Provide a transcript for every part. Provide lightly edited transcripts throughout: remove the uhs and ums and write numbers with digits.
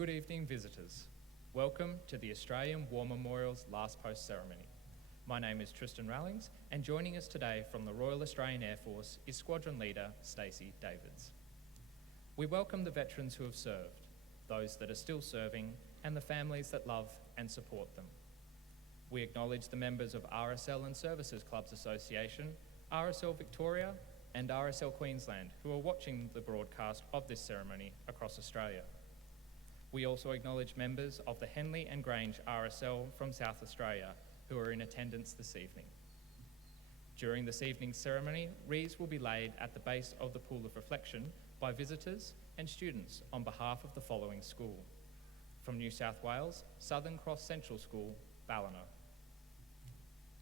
Good evening, visitors. Welcome to the Australian War Memorial's Last Post Ceremony. My name is Tristan Rallings, and joining us today from the Royal Australian Air Force is Squadron Leader Stacey Davids. We welcome the veterans who have served, those that are still serving, and the families that love and support them. We acknowledge the members of RSL Services Clubs Association, RSL Victoria, and RSL Queensland who are watching the broadcast of this ceremony across Australia. We also acknowledge members of the Henley and Grange RSL from South Australia who are in attendance this evening. During this evening's ceremony, wreaths will be laid at the base of the Pool of Reflection by visitors and students on behalf of the following school. From New South Wales, Southern Cross Central School, Ballina.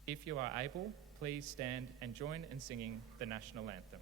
If you are able, please stand and join in singing the National Anthem.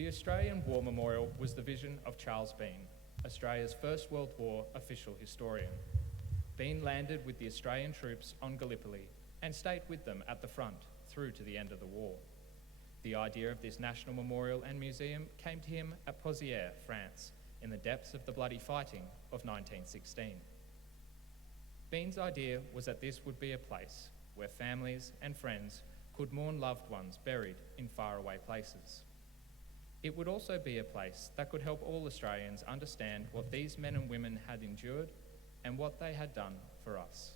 The Australian War Memorial was the vision of Charles Bean, Australia's First World War official historian. Bean landed with the Australian troops on Gallipoli and stayed with them at the front through to the end of the war. The idea of this national memorial and museum came to him at Pozières, France, in the depths of the bloody fighting of 1916. Bean's idea was that this would be a place where families and friends could mourn loved ones buried in faraway places. It would also be a place that could help all Australians understand what these men and women had endured and what they had done for us.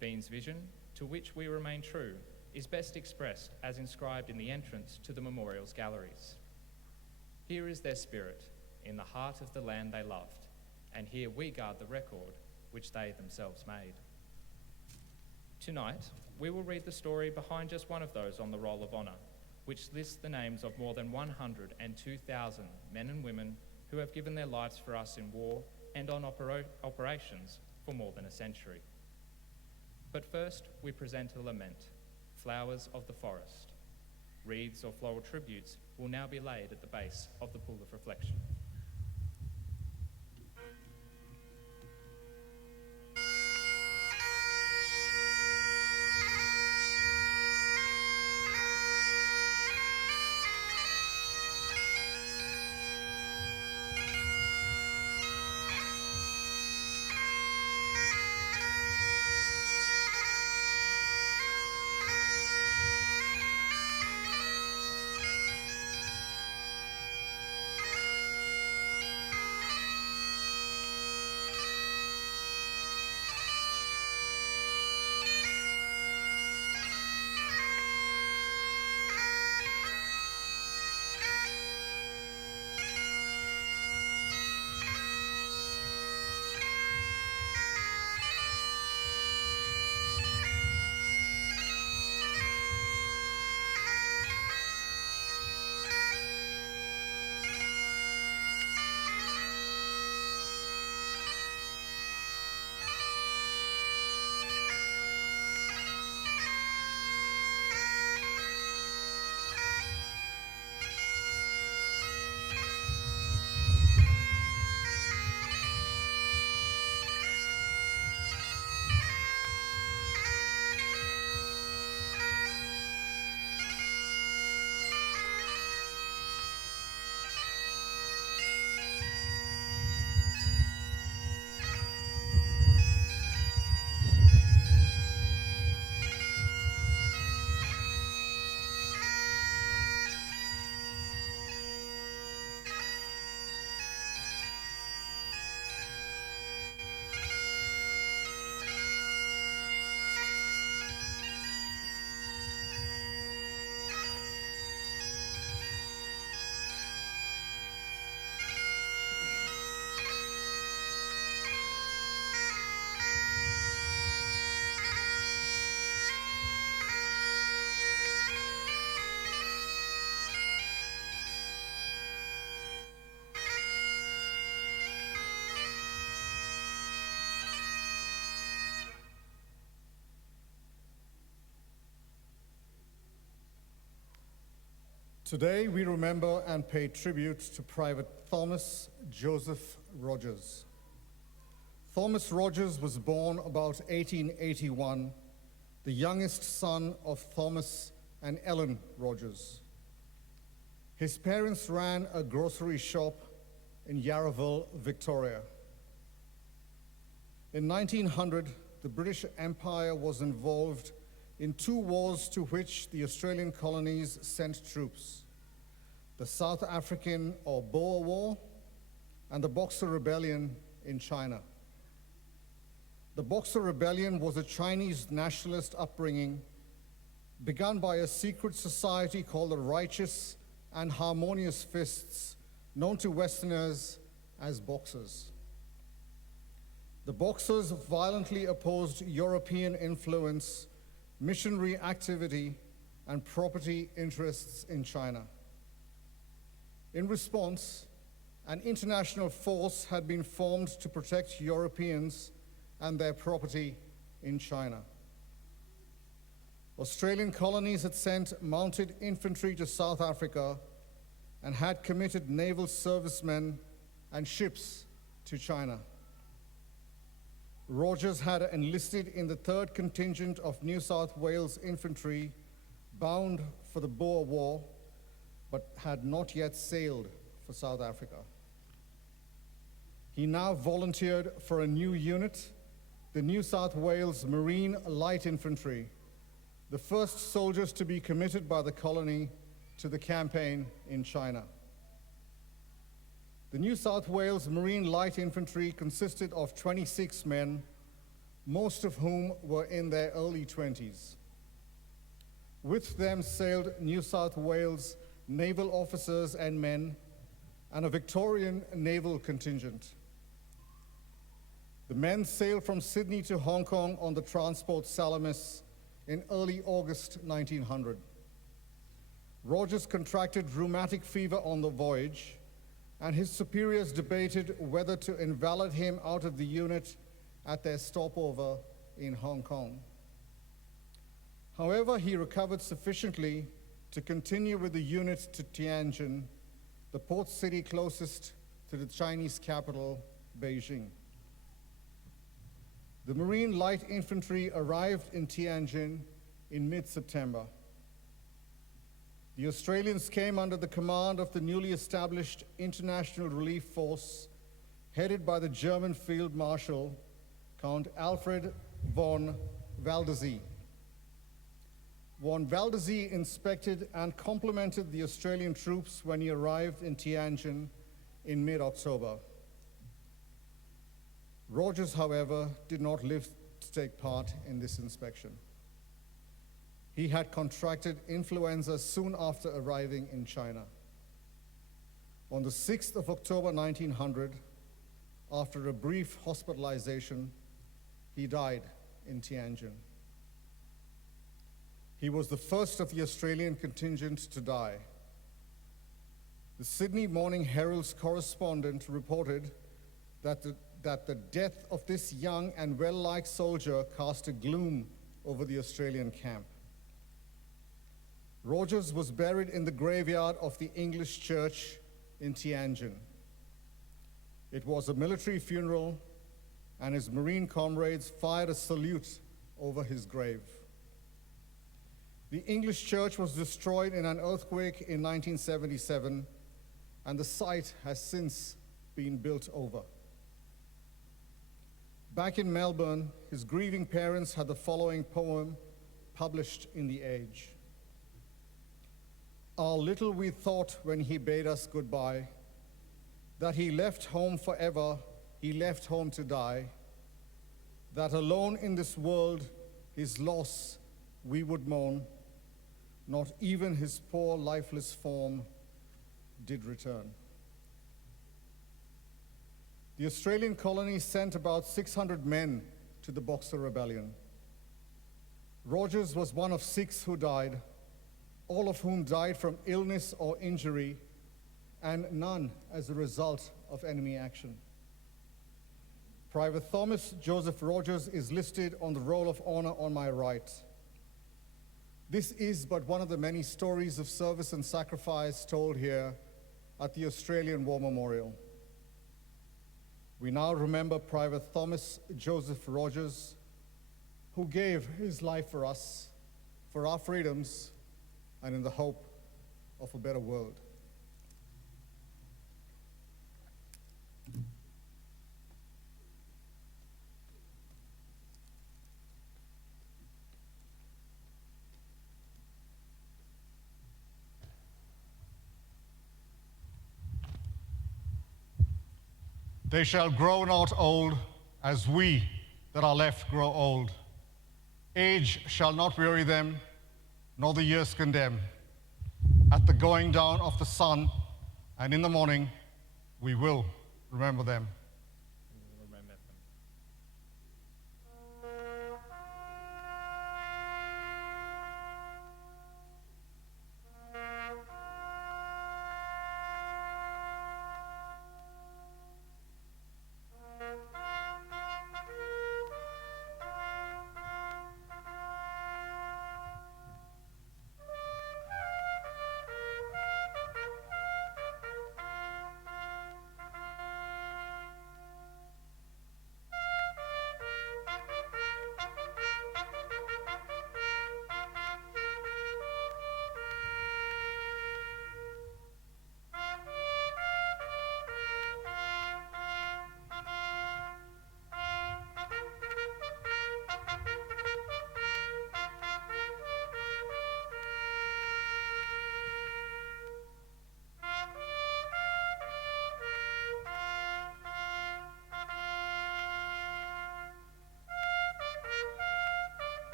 Bean's vision, to which we remain true, is best expressed as inscribed in the entrance to the memorial's galleries. Here is their spirit, in the heart of the land they loved, and here we guard the record which they themselves made. Tonight, we will read the story behind just one of those on the Roll of Honour, which lists the names of more than 102,000 men and women who have given their lives for us in war and on operations for more than a century. But first, we present a lament, Flowers of the Forest. Wreaths or floral tributes will now be laid at the base of the Pool of Reflection. Today, we remember and pay tribute to Private Thomas Joseph Rogers. Thomas Rogers was born about 1881, the youngest son of Thomas and Ellen Rogers. His parents ran a grocery shop in Yarraville, Victoria. In 1900, the British Empire was involved in two wars to which the Australian colonies sent troops: the South African or Boer War and the Boxer Rebellion in China. The Boxer Rebellion was a Chinese nationalist upbringing begun by a secret society called the Righteous and Harmonious Fists, known to Westerners as Boxers. The Boxers violently opposed European influence, missionary activity, and property interests in China. In response, an international force had been formed to protect Europeans and their property in China. Australian colonies had sent mounted infantry to South Africa and had committed naval servicemen and ships to China. Rogers had enlisted in the 3rd Contingent of New South Wales Infantry, bound for the Boer War, but had not yet sailed for South Africa. He now volunteered for a new unit, the New South Wales Marine Light Infantry, the first soldiers to be committed by the colony to the campaign in China. The New South Wales Marine Light Infantry consisted of 26 men, most of whom were in their early 20s. With them sailed New South Wales naval officers and men and a Victorian naval contingent. The men sailed from Sydney to Hong Kong on the transport Salamis in early August 1900. Rogers contracted rheumatic fever on the voyage, and his superiors debated whether to invalid him out of the unit at their stopover in Hong Kong. However, he recovered sufficiently to continue with the unit to Tianjin, the port city closest to the Chinese capital, Beijing. The Marine Light Infantry arrived in Tianjin in mid-September. The Australians came under the command of the newly established International Relief Force, headed by the German Field Marshal, Count Alfred von Waldersee. Von Waldersee inspected and complimented the Australian troops when he arrived in Tianjin in mid-October. Rogers, however, did not live to take part in this inspection. He had contracted influenza soon after arriving in China. On the 6th of October 1900, after a brief hospitalization, he died in Tianjin. He was the first of the Australian contingent to die. The Sydney Morning Herald's correspondent reported that the death of this young and well-liked soldier cast a gloom over the Australian camp. Rogers was buried in the graveyard of the English church in Tianjin. It was a military funeral, and his Marine comrades fired a salute over his grave. The English church was destroyed in an earthquake in 1977, and the site has since been built over. Back in Melbourne, his grieving parents had the following poem published in The Age. "How little we thought when he bade us goodbye, that he left home forever, he left home to die, that alone in this world his loss we would mourn, not even his poor lifeless form did return." The Australian colony sent about 600 men to the Boxer Rebellion. Rogers was one of 6 who died, all of whom died from illness or injury, and none as a result of enemy action. Private Thomas Joseph Rogers is listed on the Roll of Honor on my right. This is but one of the many stories of service and sacrifice told here at the Australian War Memorial. We now remember Private Thomas Joseph Rogers, who gave his life for us, for our freedoms, and in the hope of a better world. They shall grow not old, as we that are left grow old. Age shall not weary them, nor the years condemn. At the going down of the sun, and in the morning, we will remember them. Remember them.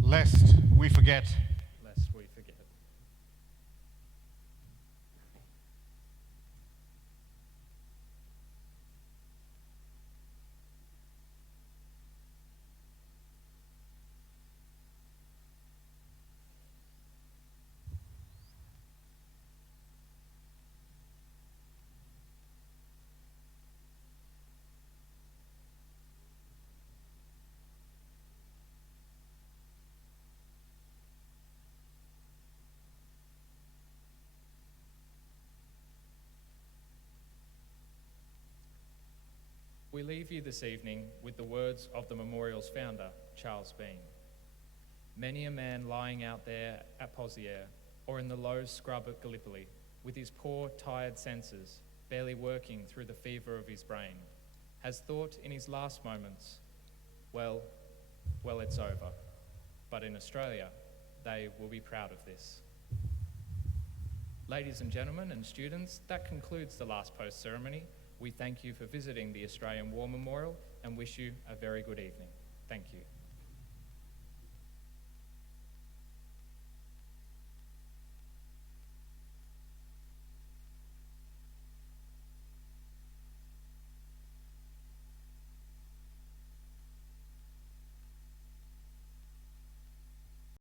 Lest we forget. Lest we forget. We leave you this evening with the words of the memorial's founder, Charles Bean. Many a man lying out there at Poziere or in the low scrub at Gallipoli, with his poor, tired senses barely working through the fever of his brain, has thought in his last moments, well, it's over. But in Australia, they will be proud of this. Ladies and gentlemen and students, that concludes the last post ceremony. We thank you for visiting the Australian War Memorial and wish you a very good evening. Thank you.